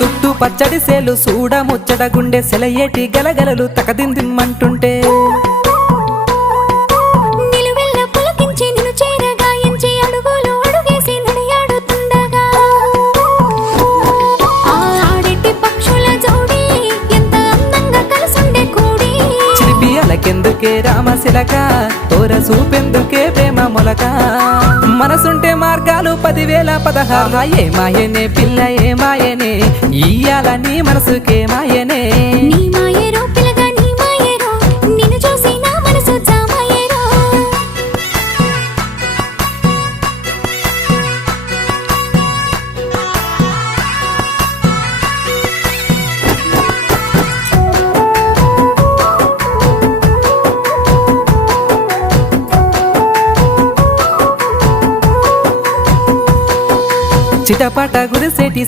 చుట్టూ పచ్చడి సేలు చూడ ముచ్చట గుండె సెలయేటి గలగలలు తకదిందిమ్మంటుంటే నిలువెల్ల పులకించి నిన్ను చేరగాయించి అడుగులు అడుగేసి నడియాడుతుండగా ఆడెట్టి పక్షుల జోడి ఎంత అందంగా కలుసుండే కూడి చిలిపి అలకెందుకే రామశిలక తోర చూపెందుకే ప్రేమ మొలక మనసుంటే మార్గాలు 10,016 ఏ మాయనే పిల్ల ఏ మాయనే ఇయ్యాల నీ మనసుకే మాయనే నీ మాయేరో పిల్లగా నీ మాయేరో నిన్ను చూసి నా మనసు జామాయేరో చిటపట గురిసేటి